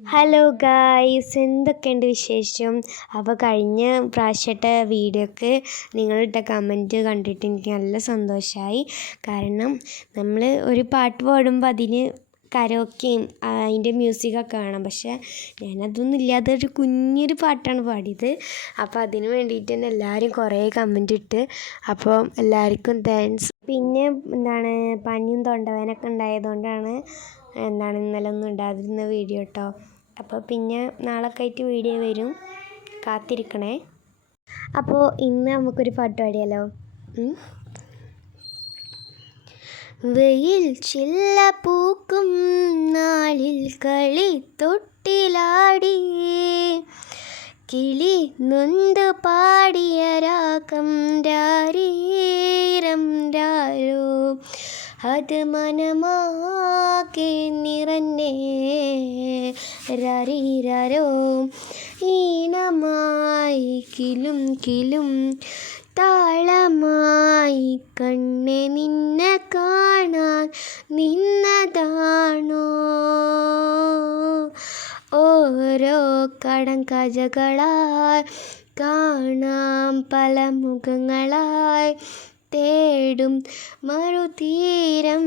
Hello guys എന്തൊക്കെയുണ്ട് വിശേഷം? അപ്പോൾ കഴിഞ്ഞ പ്രാവശ്യത്തെ വീഡിയോക്ക് നിങ്ങളിട്ട കമന്റ് കണ്ടിട്ട് എനിക്ക് നല്ല സന്തോഷമായി കാരണം നമ്മൾ ഒരു പാട്ട് പാടുമ്പോൾ അതിന് കരോക്കെയും അതിന്റെ മ്യൂസിക്കൊക്കെ വേണം പക്ഷേ ഞാനതൊന്നും ഇല്ലാതെ ഒരു കുഞ്ഞൊരു പാട്ടാണ് പാടിയത്. അപ്പോൾ അതിന് വേണ്ടിയിട്ട് തന്നെ എല്ലാവരും കുറേ കമന്റ് ഇട്ട് അപ്പോൾ എല്ലാവർക്കും താങ്ക്സ് പിന്നെ എന്താണ് പനിയും തൊണ്ടവേനൊക്കെ ഉണ്ടായതുകൊണ്ടാണ് എന്താണ് ഇന്നലെ ഒന്നും ഉണ്ടാതിരുന്ന വീഡിയോ കേട്ടോ അപ്പോൾ പിന്നെ നാളൊക്കെ ആയിട്ട് വീഡിയോ വരും. കാത്തിരിക്കണേ. അപ്പോൾ ഇന്ന് നമുക്കൊരു പാട്ട് പാടിയാലോ? വെയിൽ ചില്ല പൂക്കും നാളിൽ കളി തൊട്ടിലാടി. കിളി നൊന്ത് പാടിയ രാഗം രാരീരം രാരോ. അത് മനമാകെ നിറഞ്ഞേ. രരീരോ ഈണമായി കിലും കിലും താളമായി കണ്ണെ നിന്നെ കാണാൻ നിന്നതാണോ? ഓരോ കടം കജകളായി കാണാം പല മുഖങ്ങളായി തേടും മറുതീരം.